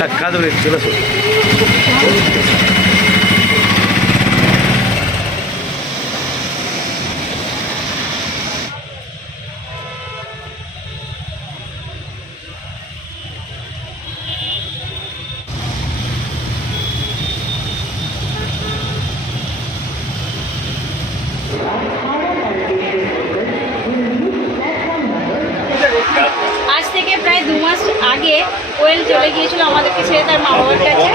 ধাক্কা ধরে চলে আসো। আজ থেকে প্রায় 2 মাস আগে কোয়েল চলে গিয়েছিল আমাদেরকে ছেড়ে তার মা বাবার কাছে।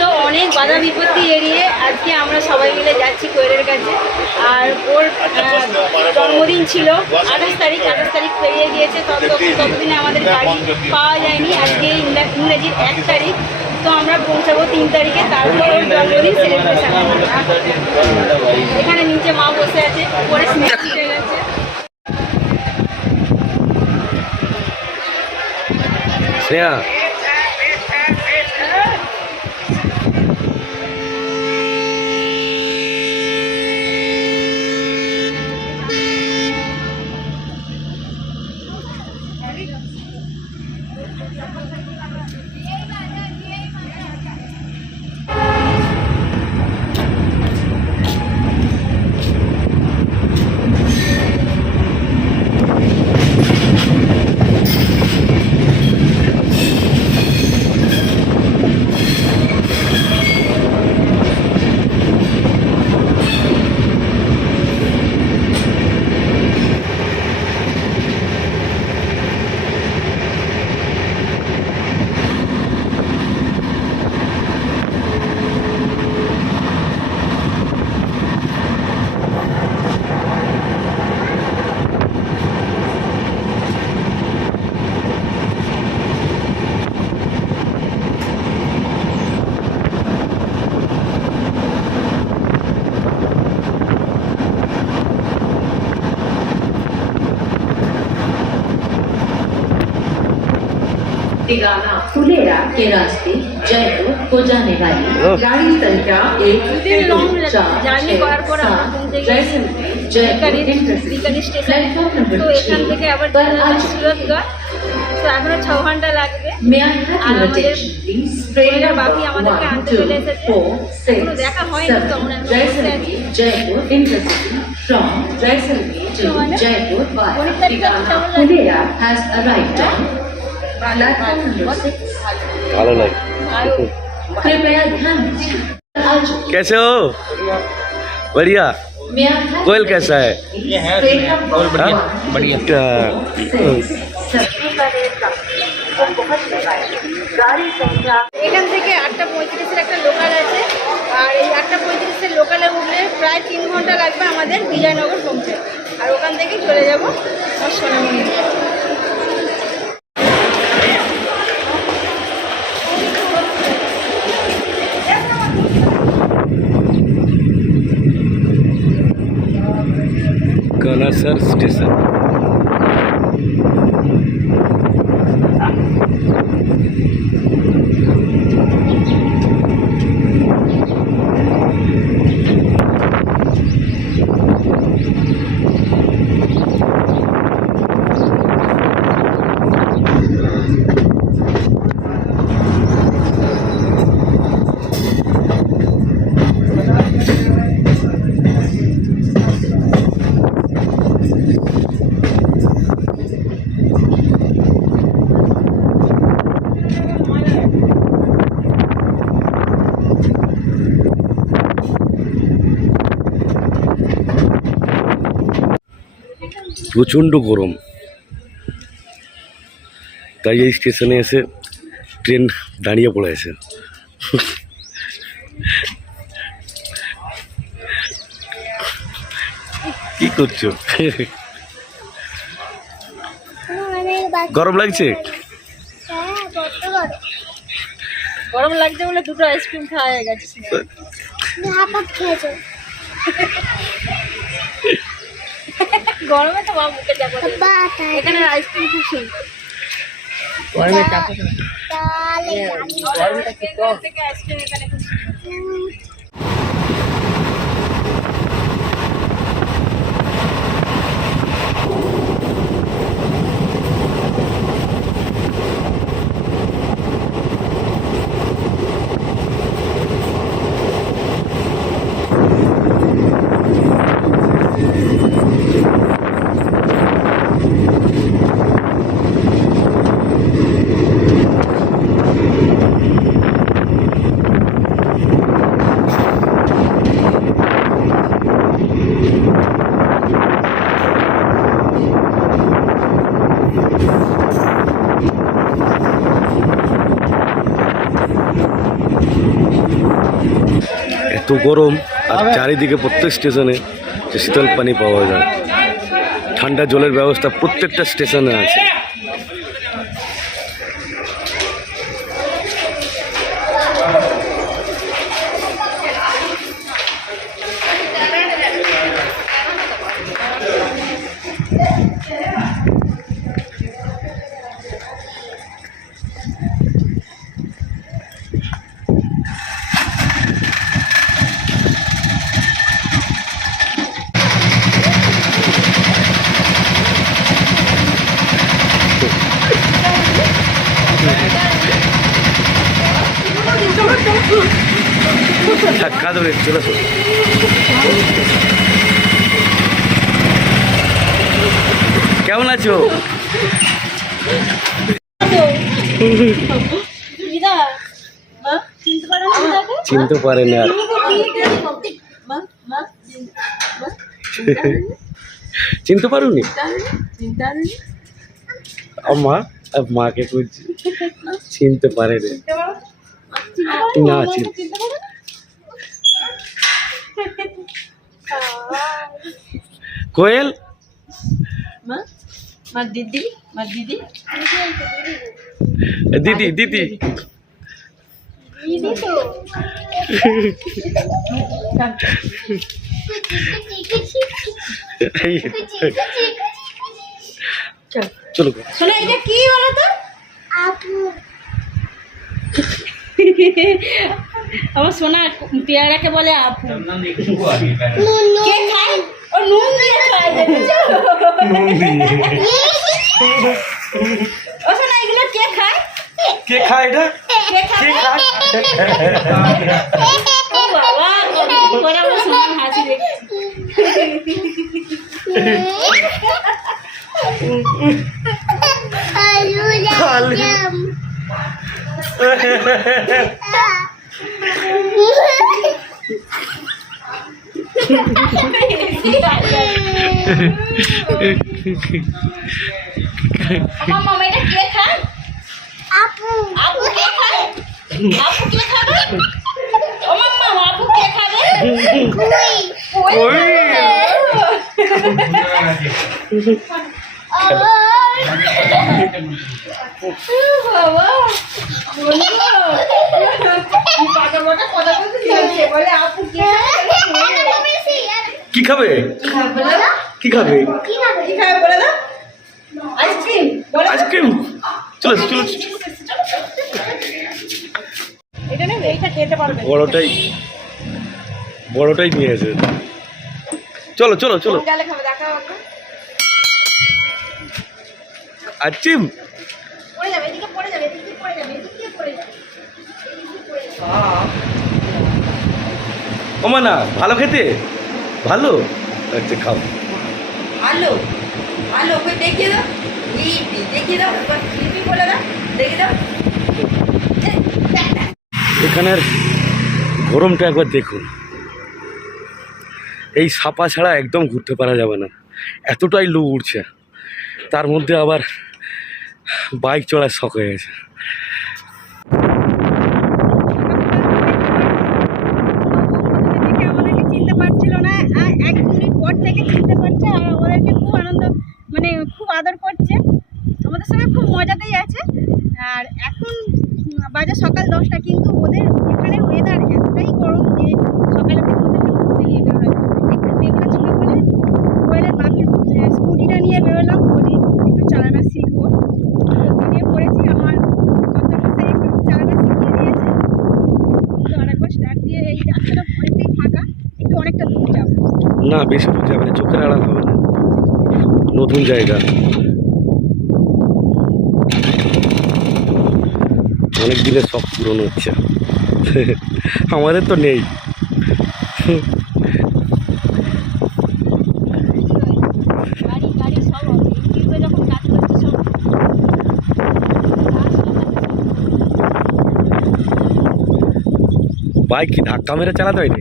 তো অনেক বাধা বিপত্তি এড়িয়ে আজকে আমরা সবাই মিলে যাচ্ছি কোয়েলের কাছে। আর ওর জন্মদিন ছিল 28 তারিখ পেরিয়ে গিয়েছে। ততদিনে আমাদের গাড়ি পাওয়া যায়নি। আজকে ইংরেজির 1 তারিখ, তো আমরা পৌঁছাবো 3 তারিখে। তারপর ওর জন্মদিন সেলিব্রেশন। এখানে নিচে মা বসে আছে, উপরে স্নেক উঠে গেছে। স্নেহা तिगाना फुलेरा के रास्ते जयपुर को जाने वाली गाड़ी संख्या 1 জার্নি করার পর আমরা প্ল্যাটফর্ম নম্বর 2 এখান থেকে আবার সুরতগড়। তো এখনো 6 ঘন্টা লাগবে। আর আমাদের বাকি আমাদেরকে আনতে চলে এসেছে। কোনো দেখা হয়নি, তো আমরা Jaipur intercity from Jaisalmer to Jaipur by Tigana Fulera has arrived on platform number 6। ভালো লাগে। कृपया ध्यान दीजिए। कैसे हो? बढ़िया। कोयल कैसा है? बढ़िया। এখান থেকে 8:35-এর একটা লোকাল আছে। আর এই 8:35-এর লোকালে উঠলে প্রায় 3 ঘন্টা লাগবে আমাদের বিজয়নগর পৌঁছে। আর ওখান থেকে চলে যাব সোনামণি। कनासर स्टेशन। প্রচণ্ড গরম, তাই এই স্টেশনে এসে ট্রেন দাঁড়িয়ে পড়ে আছে। কি করছো? গরম লাগছে? গরম লাগছে বলে 2টো আইসক্রিম খাওয়া হয়ে গেছে। গরমে তো মুখে চাপা এখানে আইসক্রিম খুব সুন্দর। গরমে চাপা আইসক্রিম এখানে খুব সুন্দর। গরম, আর চারিদিকে প্রত্যেক স্টেশনে যে শীতল পানি পাওয়া যায়, ঠান্ডা জলের ব্যবস্থা প্রত্যেকটা স্টেশনে আছে। ধাক্কা ধরে চলে আসো। কেমন আছো? চিনতে পারে না। চিনতে পারুনি? মা মাকে খুঁজছি, চিনতে পারে না। কোয়েল দিদি দিদি দিদি চলো শোনো, এটা কি বলো তো? আমার সোনা পেয়ারাকে বলে আপু। কে খায়? ও নুন দিয়ে খায়, দেখেছো? ও সোনা, এগুলো কে খায়? কে খায় এটা? কে খায়? ও বাবা, কত বড় আমার সোনার হাসি দেখছি। মামা, এটা কে খায়? আপু কে খায়? আপু কে খাবে? ও মাম্মা, আপু কে খাবে? কই বাবা, কি খাবে? কি খাবে? বলে দাও। আইসক্রিম। আইসক্রিম। চলো চলো। এটা নেবে, এইটা খেতে পারবে। বড়টাই নিয়ে এসে। চলো চলো চলো। গেলে খাবে, দেখাও একবার। আইসক্রিম পড়ে যাবে, এদিকে পড়ে যাবে, এদিকে পড়ে যাবে, এদিকে পড়ে যাবে। ওমা না, ভালো খেতে? ভালো? আচ্ছা খাও। ভালো ভালো, ওকে দেখিয়ে দাও। দেখিয়ে দাও, বলে দাও, দেখে দাও। এখানের গরমটা একবার দেখুন। এই ছাপা ছাড়া একদম ঘুরতে পারা যাবে না, এতটাই লু উঠছে। তার মধ্যে আবার বাইক চড়ার শখ হয়ে গেছে। আমাদেরকে চিনতে পারছিল না, 1 মিনিট পর থেকে চিনতে পারছে, আর ওদেরকে খুব আনন্দ, মানে খুব আদর করছে, আমাদের সঙ্গে খুব মজাতেই আছে। আর এখন বাজে সকাল 10টা, কিন্তু ওদের এখানে ওয়েদার এতটাই গরম যে সকালে থেকে ওদেরকে ঘুরতে নিয়ে বেরোলাম। একটু মেঘলা ছিল বলে কোয়েলের বাপির স্কুটিটা নিয়ে বেরোলাম, ওটি একটু চালানো শিখবো। বেরিয়ে পড়েছি, আমার কর্তামশাই একটু চালানো শিখিয়ে দিয়েছে। তো আরেকবার স্টার্ট দিয়ে এই রাস্তাটা অনেকটাই ফাঁকা, একটু অনেকটা দূর যাবো। না বেশি দূর যাবে না, চোখের আড়াল হবে না, নতুন জায়গা, অনেক দিনের শখ পূরণ হচ্ছে। আমাদের তো নেই। গাড়ি সব ইউটিউবে যখন কাজ করছি সব বাইক কি ধাক্কা মেরে চালাতে হয়নি?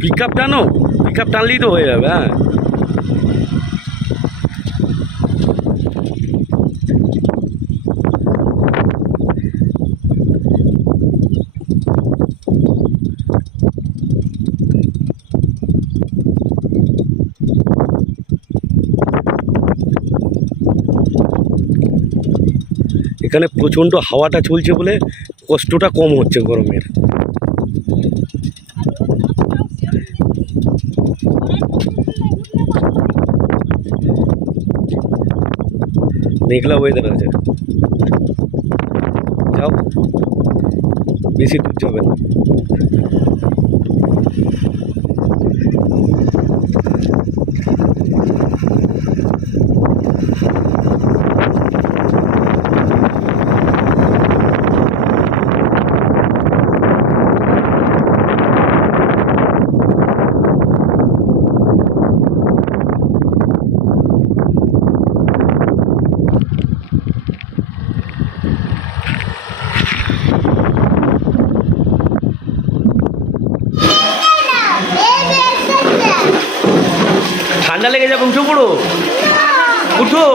পিক আপ টানো, পিক আপ টানলেই তো হয়ে যাবে। হ্যাঁ এখানে প্রচণ্ড হাওয়াটা চলছে বলে কষ্টটা কম হচ্ছে গরমের। মেঘলা ওয়েদার আছে, যাও বেশি দূর যাবে না। ঠান্ডা লেগে যাবে, উঠো পড়ো, উঠো।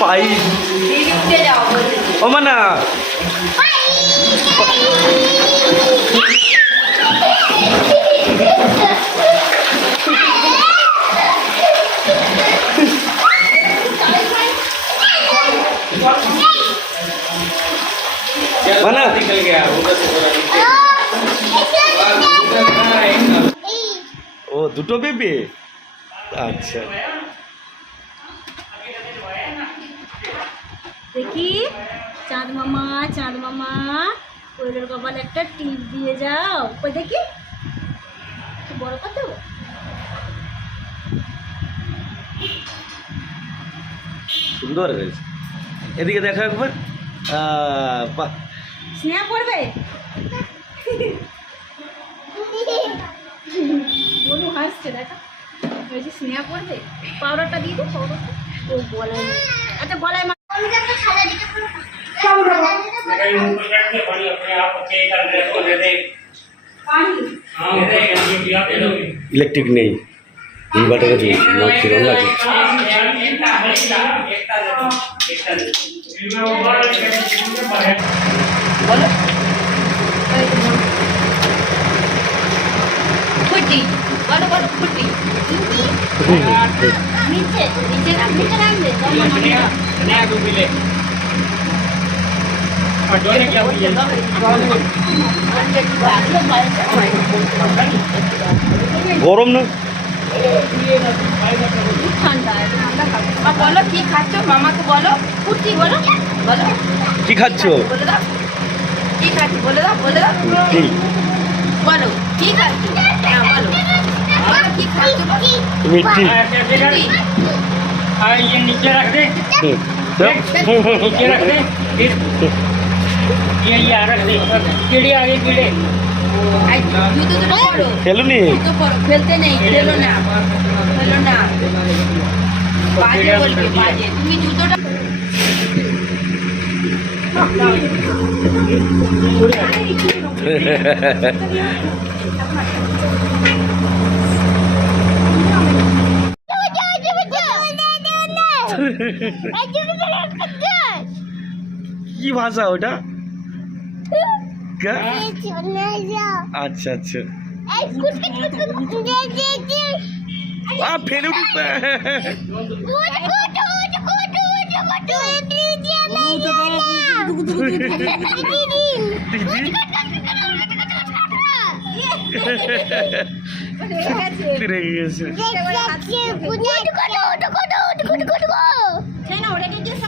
পাই ও মানা माना निकल गया ও দুটো বেবি, আচ্ছা। দেখি চাঁদ মামা কোয়েলের কপালে একটা টিপ দিয়ে যাও। ওই দেখি বড় কত সুন্দর হয়েছে। এদিকে দেখো একবার, বাহ, স্নেহা পড়বে। বলু হাসছে, দেখা বলছি স্নেহা পড়বে। পাউডারটা দিয়ে দে, পাউডারটা ও গলায়, আচ্ছা গলায় ইলেকট্রিক নেই, ইনভার্টারে ছিল না। ফুটি বলো বলো ফুটি নিচে নিচে নামবে গরম না, ঠান্ডা ঠান্ডা। বলো কি খাচ্ছ মামাকে বলো, ফুটি বলো, বলো কি খাচ্ছ? বলে দাও কি খাচ্ছি, বলে দাও, বলে দাও কি বলো কি খাচ্ছ, হ্যাঁ বলো বলো কি খাচ্ছ, মিষ্টি। ये नीचे रख दे, नीचे रख दे, ये रख दे। कीड़े आ गए, कीड़े। জুতো দুটো পরো, খেলুনি? জুতো পরো, খেলতে নেই, খেলো না, খেলো না, বাজে বলবে, বাজে। তুমি জুতোটা কি ভাষা ওটা? আচ্ছা আচ্ছা, ফেলে উঠে রেগে গেছে।